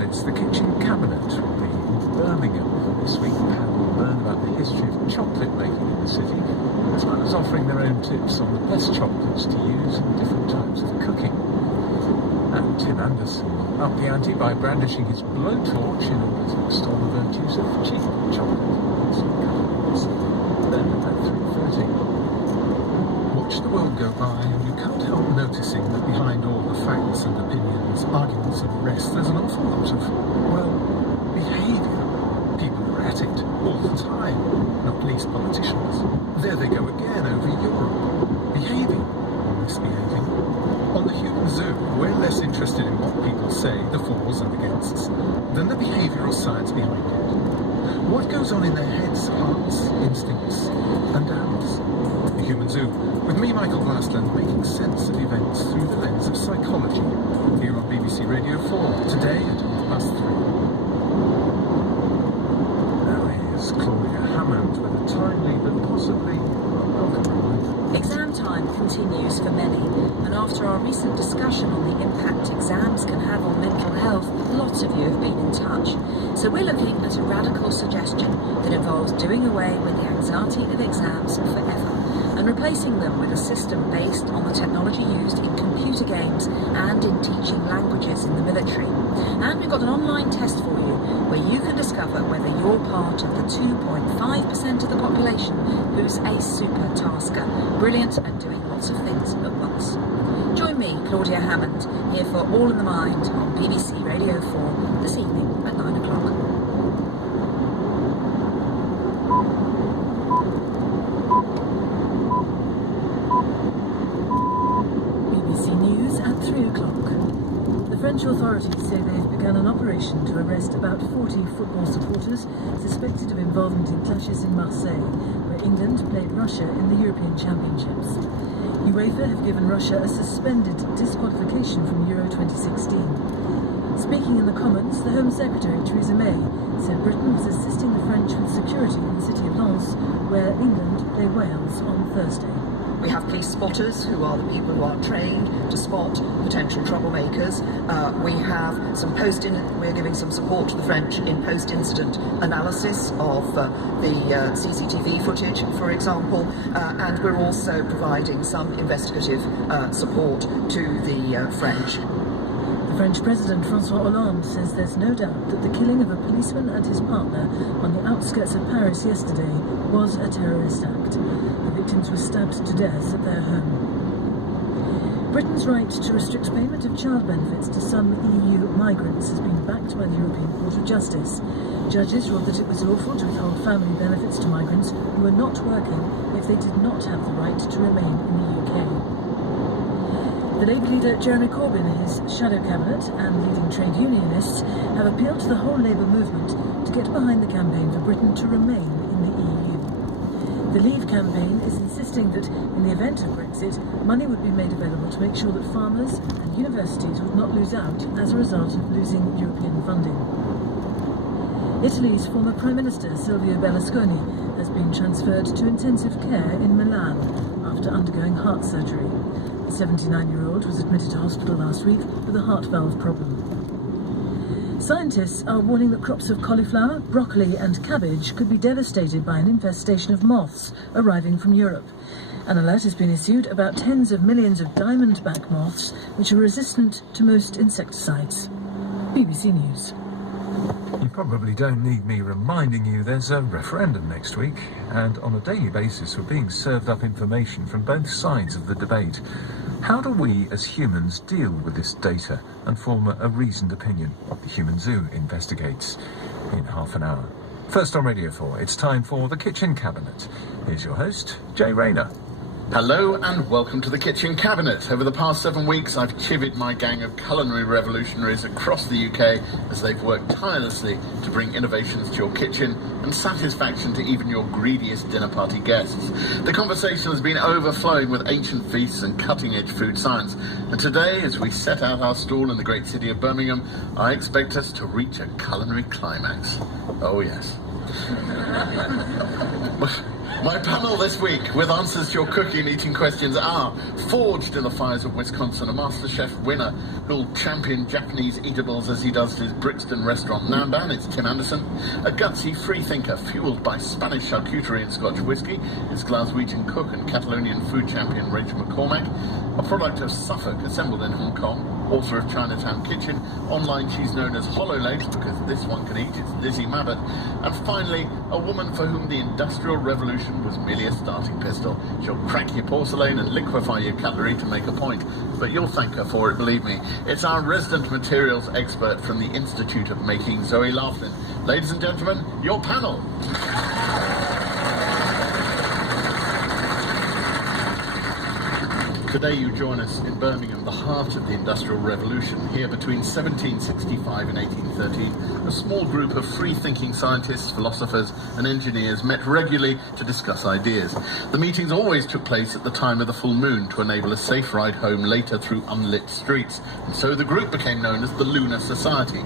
minutes, the kitchen cabinet will be in Birmingham. This week, Pam will learn about the history of chocolate making in the city, as well as offering their own tips on the best chocolates to use in different types of cooking. And Tim Anderson will up the ante by brandishing his blowtorch in order to extol the virtues of cheap chocolate. Then at 3:30. Watch the world go by and you can't help noticing that behind all the facts and opinions, arguments and rest, there's an awful lot of, well, behaviour. People are at it all the time, not least politicians. There they go again over Europe, behaving or misbehaving. On the human zoo, we're less interested in what people say, the fors and againsts, than the behavioural science behind it. What goes on in their heads, hearts, instincts and downs. The Human Zoo, with me, Michael Glassland, making sense of events through the lens of psychology, here on BBC Radio 4, today at 3:30. Now here's Claudia Hammond with a timely but possibly unwelcome reminder. Exam time continues for many, and after our recent discussion on the impact exams can have on mental health, lots of you have been in touch. So we're looking at a radical suggestion that involves doing away with the anxiety of exams forever, and replacing them with a system based on the technology used in computer games and in teaching languages in the military. And we've got an online test for you where you can discover whether you're part of the 2.5% of the population who's a super tasker, brilliant and doing lots of things at once. Join me, Claudia Hammond, here for All in the Mind on BBC Radio 4 this evening at 9 o'clock. At 3 o'clock. The French authorities say they've begun an operation to arrest about 40 football supporters suspected of involvement in clashes in Marseille, where England played Russia in the European Championships. UEFA have given Russia a suspended disqualification from Euro 2016. Speaking in the Commons, the Home Secretary, Theresa May, said Britain was assisting the French with security in the city of Lens, where England play Wales on Thursday. We have police spotters, who are the people who are trained to spot potential troublemakers. We have some we're giving some support to the French in post-incident analysis of the CCTV footage, for example, and we're also providing some investigative support to the French. The French President François Hollande says there's no doubt that the killing of a policeman and his partner on the outskirts of Paris yesterday was a terrorist act. The victims were stabbed to death at their home. Britain's right to restrict payment of child benefits to some EU migrants has been backed by the European Court of Justice. Judges ruled that it was lawful to withhold family benefits to migrants who were not working if they did not have the right to remain in the UK. The Labour leader Jeremy Corbyn, his shadow cabinet and leading trade unionists have appealed to the whole Labour movement to get behind the campaign for Britain to remain in the EU. The Leave campaign is insisting that in the event of Brexit, money would be made available to make sure that farmers and universities would not lose out as a result of losing European funding. Italy's former Prime Minister Silvio Berlusconi has been transferred to intensive care in Milan after undergoing heart surgery. The 79-year-old was admitted to hospital last week with a heart valve problem. Scientists are warning that crops of cauliflower, broccoli and cabbage could be devastated by an infestation of moths arriving from Europe. An alert has been issued about tens of millions of diamondback moths, which are resistant to most insecticides. BBC News. You probably don't need me reminding you there's a referendum next week, and on a daily basis we're being served up information from both sides of the debate. How do we as humans deal with this data and form a reasoned opinion? The Human Zoo investigates in half an hour. First on Radio 4, it's time for The Kitchen Cabinet. Here's your host, Jay Rayner. Hello and welcome to the Kitchen Cabinet. Over the past 7 weeks, I've chivied my gang of culinary revolutionaries across the UK as they've worked tirelessly to bring innovations to your kitchen and satisfaction to even your greediest dinner party guests. The conversation has been overflowing with ancient feasts and cutting-edge food science. And today, as we set out our stall in the great city of Birmingham, I expect us to reach a culinary climax. Oh yes. My panel this week, with answers to your cooking and eating questions, are forged in the fires of Wisconsin, a MasterChef winner who'll champion Japanese eatables as he does his Brixton restaurant Namban. It's Tim Anderson. A gutsy freethinker fueled by Spanish charcuterie and Scotch whisky. It's Glaswegian cook and Catalonian food champion Rachel McCormack. A product of Suffolk, assembled in Hong Kong. Author of Chinatown Kitchen. Online she's known as Hollow Legs because this one can eat. It's Lizzie Mabbott. And finally, a woman for whom the Industrial Revolution was merely a starting pistol. She'll crack your porcelain and liquefy your cutlery to make a point. But you'll thank her for it, believe me. It's our resident materials expert from the Institute of Making, Zoe Laughlin. Ladies and gentlemen, your panel. Today you join us in Birmingham, the heart of the Industrial Revolution. Here between 1765 and 1813, a small group of free-thinking scientists, philosophers and engineers met regularly to discuss ideas. The meetings always took place at the time of the full moon to enable a safe ride home later through unlit streets. And so the group became known as the Lunar Society.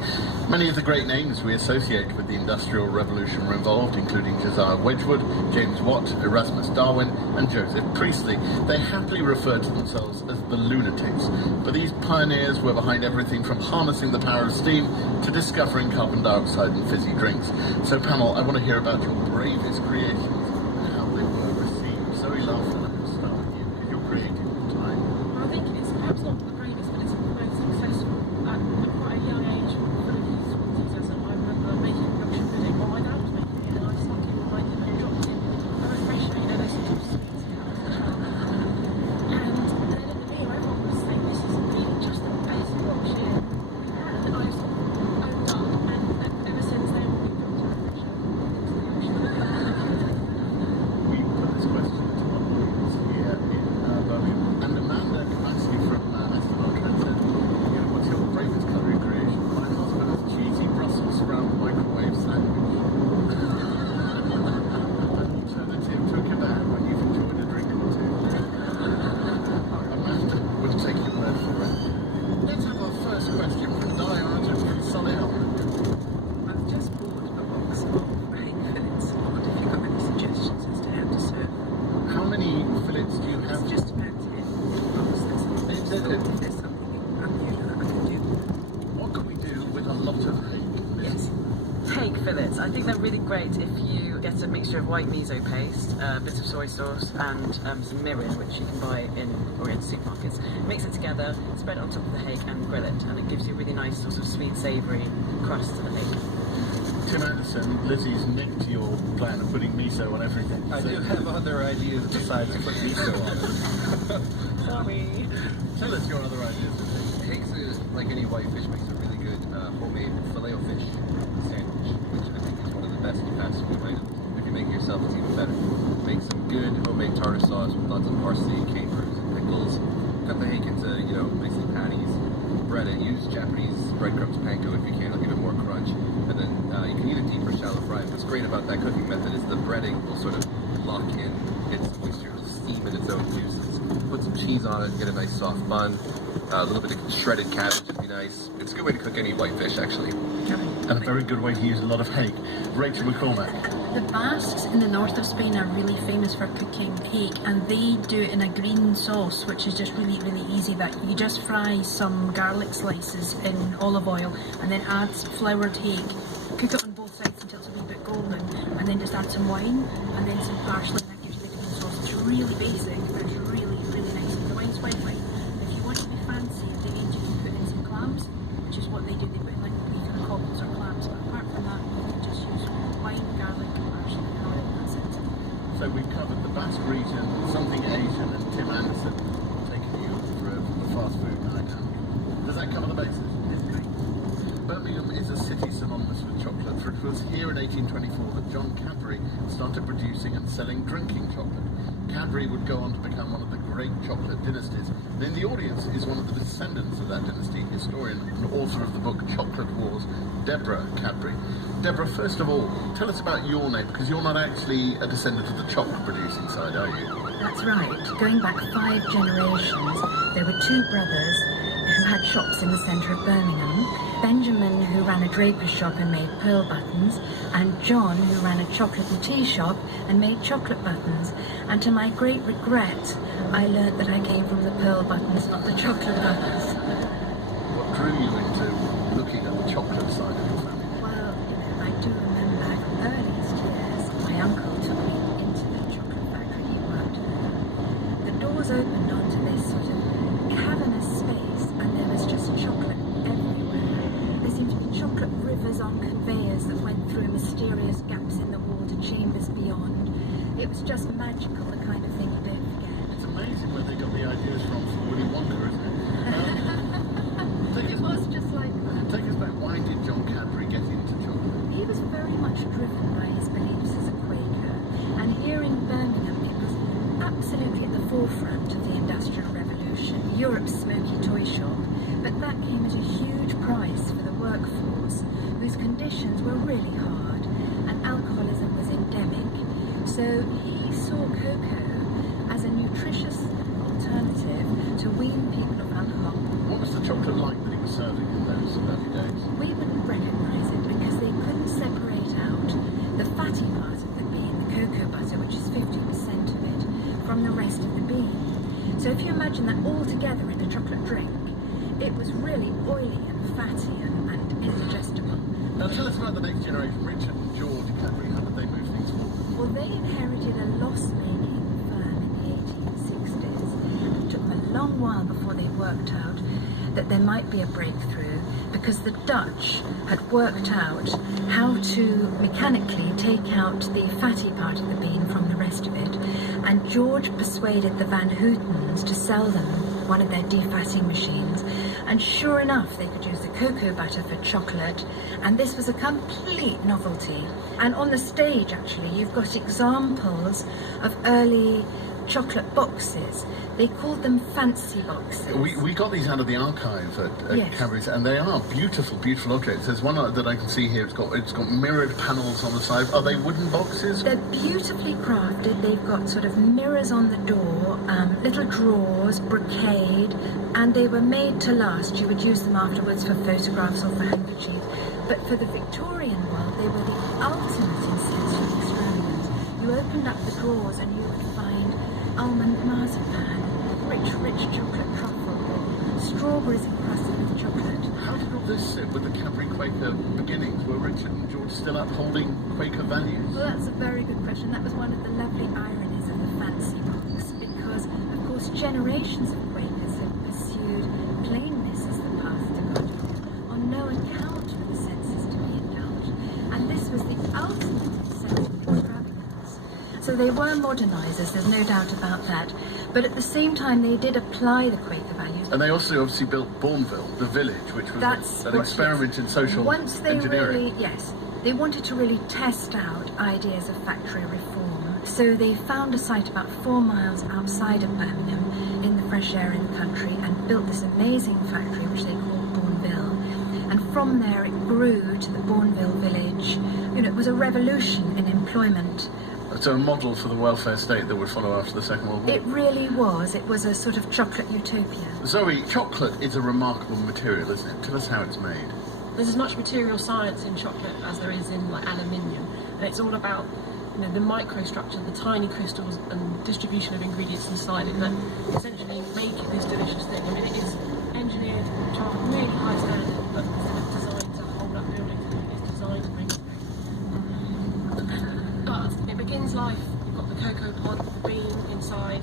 Many of the great names we associate with the Industrial Revolution were involved, including Josiah Wedgwood, James Watt, Erasmus Darwin and Joseph Priestley. They happily referred to themselves as the lunatics, but these pioneers were behind everything from harnessing the power of steam to discovering carbon dioxide and fizzy drinks. So panel, I want to hear about your bravest creations and how they were received. Zoe Laughlin, I'm going to start with you, because you're creative all the time. I think it's perhaps not the bravest, but it's the most successful. At quite a young age, full of youthful enthusiasm, I remember making production pudding while my dad was making it, and I snuck in behind him and dropped in a refresher, you know, those sort of sweets. I think they're really great if you get a mixture of white miso paste, a bit of soy sauce and some mirin, which you can buy in Oriental supermarkets. Mix it together, spread it on top of the hake and grill it, and it gives you a really nice sort of sweet savoury crust to the hake. Tim Anderson, Lizzie's nicked your plan of putting miso on everything. I do have other ideas besides to put miso on. Sorry. Tell us your other ideas. Hakes, like any white fish, makes a really good homemade filet-o-fish sandwich, which I think is one of the best fast food items. If you make it yourself, it's even better. Make some good homemade tartar sauce with lots of parsley, capers, and pickles. Cut the hake into, nicely patties. Bread it. Use Japanese breadcrumbs panko if you can. It'll give it more crunch. And then you can either deep or shallow fry. What's great about that cooking method is the breading will sort of lock in its moisture. It'll steam in its own juices. Put some cheese on it and get a nice soft bun. A little bit of shredded cabbage would be nice. It's a good way to cook any white fish, actually. And a very good way to use a lot of hake. Rachel McCormack. The Basques in the north of Spain are really famous for cooking hake, and they do it in a green sauce, which is just really, really easy. That you just fry some garlic slices in olive oil and then add floured hake. Cook it on both sides until it's a wee bit golden, and then just add some wine and then some parsley, and that gives you the green sauce. It's really basic, but it's really, really nice. The wine's white wine. If you want to be fancy at the end, you can put in some clams, which is what they do. They put in like wee kind of cockles or clams, but apart from that, you can just use wine, garlic, parsley, and oil, and that's it. So we've covered the Basque region, something Asian, and Tim Anderson taking you through the fast food night. Does that cover the bases? Birmingham is a city synonymous with chocolate, for it was here in 1824 that John Cadbury started producing and selling drinking chocolate. Cadbury would go on to become one of the great chocolate dynasties. And in the audience is one of the descendants of that dynasty, historian and author of the book Chocolate Wars, Deborah Cadbury. Deborah, first of all, tell us about your name, because you're not actually a descendant of the chocolate producing side, are you? That's right. Going back 5 generations, there were 2 brothers who had shops in the centre of Birmingham. Benjamin, who ran a draper's shop and made pearl buttons, and John, who ran a chocolate and tea shop and made chocolate buttons. And to my great regret, I learnt that I came from the pearl buttons, not the chocolate buttons. What drew you into looking at the chocolate side of your family? Well, I do remember from earliest years, my uncle took me into the chocolate factory he worked there. The doors opened onto this sort of cavernous space, and there was just chocolate everywhere. There seemed to be chocolate rivers on conveyors that went through mysterious gaps in the wall to chambers beyond. It was just magical, the kind of thing you don't forget. It's amazing where they got the ideas from Willy Wonka, isn't it? It was just like that. Take us back. Why did John Cadbury get into chocolate? He was very much driven by his beliefs as a Quaker, and here in Birmingham it was absolutely at the forefront of the Industrial Revolution, Europe's smoky toy shop, but that came at a huge price for the workforce, whose conditions were really hard, and alcoholism was endemic. So he saw cocoa as a nutritious alternative to wean people of alcohol. What was the chocolate like that he was serving in those early days? We wouldn't recognise it because they couldn't separate out the fatty part of the bean, the cocoa butter, which is 50% of it, from the rest of the bean. So if you imagine that all together in a chocolate drink, it was really oily and fatty and indigestible. Now tell us about the next generation, Richard and George Cadbury. How did they move things forward? Well, they inherited a loss-making firm in the 1860s. It took them a long while before they worked out that there might be a breakthrough, because the Dutch had worked out how to mechanically take out the fatty part of the bean from the rest of it, and George persuaded the Van Houtens to sell them one of their defatting machines, and sure enough they could use the cocoa butter for chocolate, and this was a complete novelty. And on the stage actually you've got examples of early chocolate boxes. They called them fancy boxes. We got these out of the archive at Yes. Cadbury's, and they are beautiful, beautiful objects. There's one that I can see here. It's got mirrored panels on the side. Are they wooden boxes? They're beautifully crafted. They've got sort of mirrors on the door, little drawers, brocade, and they were made to last. You would use them afterwards for photographs or for handkerchiefs. But for the Victorian world, they were the ultimate in sensory experiments. You opened up the drawers and you would find almond marzipan, rich chocolate truffle, strawberries encrusted with chocolate. How did all this sit with the Cadbury Quaker beginnings? Were Richard and George still upholding Quaker values? Well, that's a very good question. That was one of the lovely ironies of the fancy box, because, of course, generations of Quakers have pursued plainness as the path to godhead, on no account for the senses to be indulged. And this was the ultimate sense of extravagance. So they were modernisers, there's no doubt about that. But at the same time, they did apply the Quaker values. And they also obviously built Bourneville, the village, which was an experiment in social Once they engineering. really, yes, they wanted to really test out ideas of factory reform. So they found a site about 4 miles outside of Birmingham, in the fresh air in the country, and built this amazing factory which they called Bourneville. And from there it grew to the Bourneville village. You know, it was a revolution in employment. So a model for the welfare state that would follow after the Second World War. It really was. It was a sort of chocolate utopia. Zoe, chocolate is a remarkable material, isn't it? Tell us how it's made. There's as much material science in chocolate as there is in like aluminium, and it's all about the microstructure, the tiny crystals and distribution of ingredients inside it that essentially make it this delicious thing. I mean, it is engineered to a really high standard, but it's designed to hold up buildings. It's designed to make it. But it begins life. You've got the cocoa pod, the bean inside,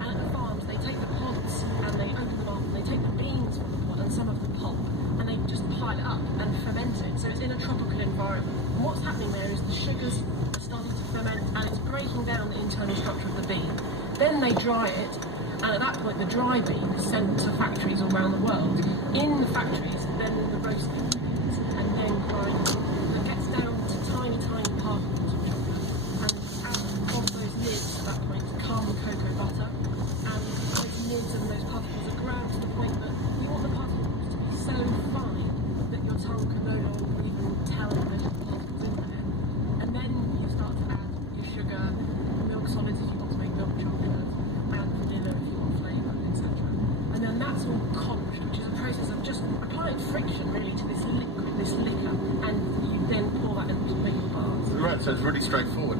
and at the farms they take the pods and they open them up and they take the beans from the pod and some of the pulp and they just pile it up and ferment it. So it's in a tropical environment. And what's happening there is the sugars are starting to ferment and it's breaking down the internal structure of the bean. Then they dry it, and at that point the dry bean is sent to factories all around the world. In the factories, then the roasting begins and then grinding. It gets down to tiny, tiny particles of chocolate. And out of those nids at that point come cocoa butter. And those nids and those particles are ground to the point that you want the particles to be so fine that your tongue can no longer even tell that there's particles in there. And then you start to add your sugar, milk solids if you want to make milk chocolate, and vanilla if you want flavour, etc. And then that's all conked, which is a process of just applying friction really to this right, so it's really straightforward.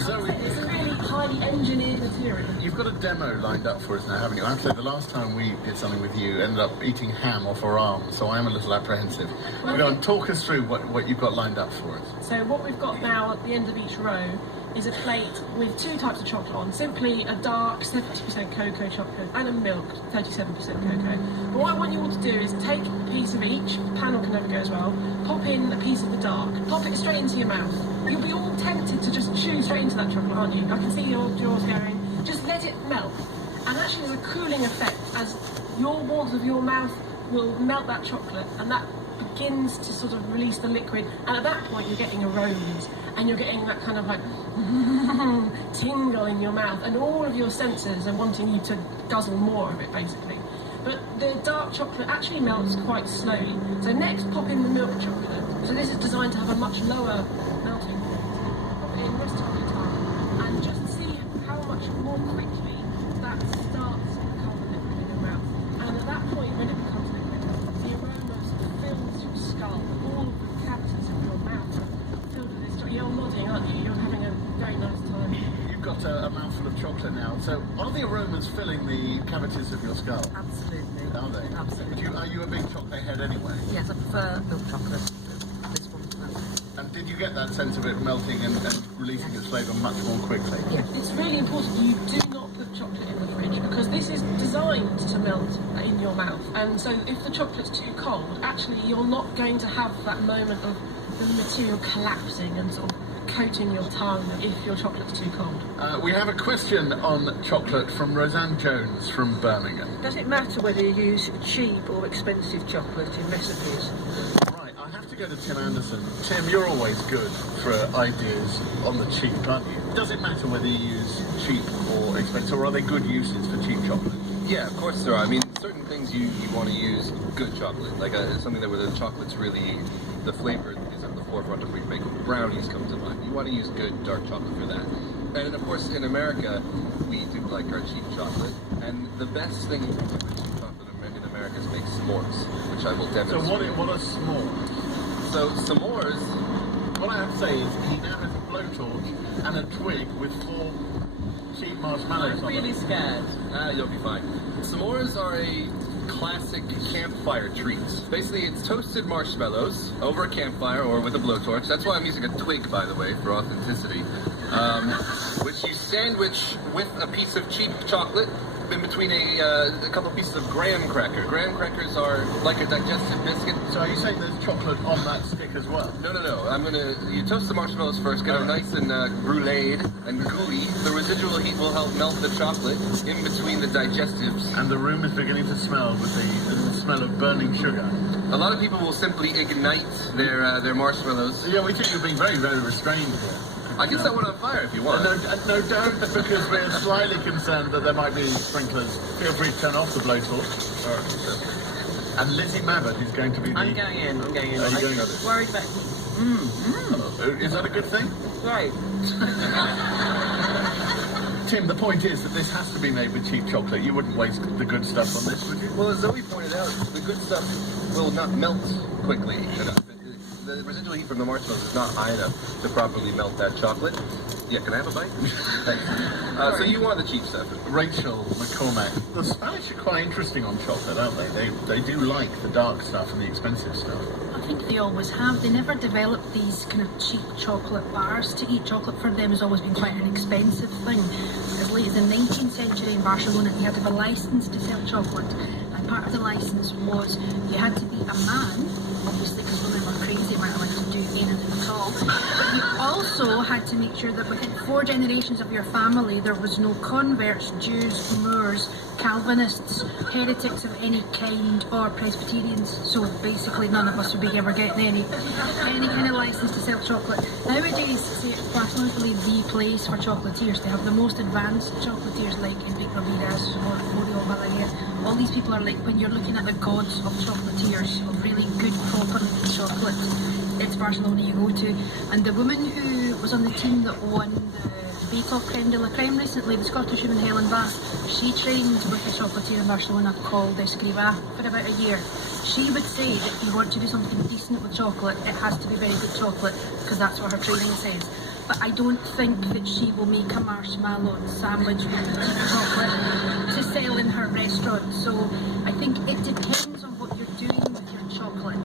Zoe, It's a really highly engineered material. you've got a demo lined up for us now, haven't you? I have to say, the last time we did something with you, ended up eating ham off our arms, so I am a little apprehensive. Go on, talk us through what you've got lined up for us. So what we've got now at the end of each row is a plate with two types of chocolate on. Simply a dark 70% cocoa chocolate and a milk 37% cocoa. But what I want you all to do is take a piece of each, the panel can never go as well, pop in a piece of the dark, pop it straight into your mouth. You'll be all tempted to just chew straight into that chocolate, aren't you? I can see your jaws going. Just let it melt. And actually there's a cooling effect as your warmth of your mouth will melt that chocolate, and that begins to sort of release the liquid, and at that point you're getting aromas and you're getting that kind of like tingle in your mouth, and all of your senses are wanting you to guzzle more of it basically. But the dark chocolate actually melts quite slowly. So next pop in the milk chocolate. So this is designed to have a much lower melting point. Pop it in rest of your tongue and just see how much more quickly that starts to become liquid in your mouth. And at that point when it becomes liquid, the aroma sort of fills your skull. All of the cavities of your mouth are filled with this. You're nodding, aren't you? You're having a very nice time. You've got a mouthful of chocolate now, so are the aromas filling the cavities of your skull? Absolutely. Are they? Absolutely. Are you a big chocolate head anyway? Yes, I prefer milk chocolate to this one. And did you get that sense of it melting and releasing its flavour much more quickly? Yeah. It's really important you do not put chocolate in the fridge because this is designed to melt in your mouth. And so if the chocolate's too cold, actually you're not going to have that moment of the material collapsing and sort of coating your tongue if your chocolate's too cold. We have a question on chocolate from Roseanne Jones from Birmingham. Does it matter whether you use cheap or expensive chocolate in recipes? Right, I have to go to Tim Anderson. Tim, you're always good for ideas on the cheap, aren't you? Does it matter whether you use cheap or expensive, or are there good uses for cheap chocolate? Yeah, of course there are. I mean, certain things you want to use good chocolate, like something that where the chocolate's really, the flavor is at the forefront of what you make. Brownies come to mind. You want to use good dark chocolate for that. And of course, in America, we do like our cheap chocolate. And the best thing you can do with cheap chocolate in America is make s'mores, which I will demonstrate. So what are s'mores? So s'mores, what I have to say is he now has a blowtorch and a twig with 4 cheap marshmallows I'm on really them. scared. You'll be fine. S'mores are a classic campfire treat. Basically, it's toasted marshmallows over a campfire or with a blowtorch. That's why I'm using a twig, by the way, for authenticity. Which you sandwich with a piece of cheap chocolate in between a couple pieces of graham cracker. Graham crackers are like a digestive biscuit. So are you saying there's chocolate on that stick as well? No. You toast the marshmallows first, get them nice and bruleed and gooey. The residual heat will help melt the chocolate in between the digestives. And the room is beginning to smell with the smell of burning sugar. A lot of people will simply ignite their marshmallows. Yeah, we think you're being very, very restrained here. I can set one on fire if you want. No, don't, because we're slightly concerned that there might be sprinklers. Feel free to turn off the blowtorch. All right. And Lizzie Mabbott is going to be the... I'm going in. Are you going I'm worried about... Is that a good thing? Right. Tim, the point is that this has to be made with cheap chocolate. You wouldn't waste the good stuff on this, would you? Well, as Zoe pointed out, the good stuff will not melt quickly enough. The residual heat from the marshmallows is not high enough to properly melt that chocolate. Yeah, can I have a bite? Thanks. So you want the cheap stuff. Rachel McCormack. The Spanish are quite interesting on chocolate, aren't they? They do like the dark stuff and the expensive stuff. I think they always have. They never developed these kind of cheap chocolate bars. To eat chocolate for them has always been quite an expensive thing. As late as the 19th century in Barcelona, you had to have a licence to sell chocolate. And part of the licence was you had to be a man, obviously because women were crazy, weren't allowed to do anything at all. But you also had to make sure that within 4 generations of your family there was no converts, Jews, Moors, Calvinists, heretics of any kind, or Presbyterians. So basically none of us would be ever getting any kind of licence to sell chocolate. Nowadays, Barcelona is really the place for chocolatiers. They have the most advanced chocolatiers like Enrique Ramirez or Florio Balaguer. All these people are like, when you're looking at the gods of chocolatiers, of really good proper chocolate, it's Barcelona you go to. And the woman who was on the team that won the Bake Off Creme de la Creme recently, the Scottish woman Helen Bass. She trained with a chocolatier in Barcelona called Escrivá for about a year. She would say that if you want to do something decent with chocolate, it has to be very good chocolate, because that's what her training says. But I don't think that she will make a marshmallow sandwich with chocolate to sell in her restaurant. So I think it depends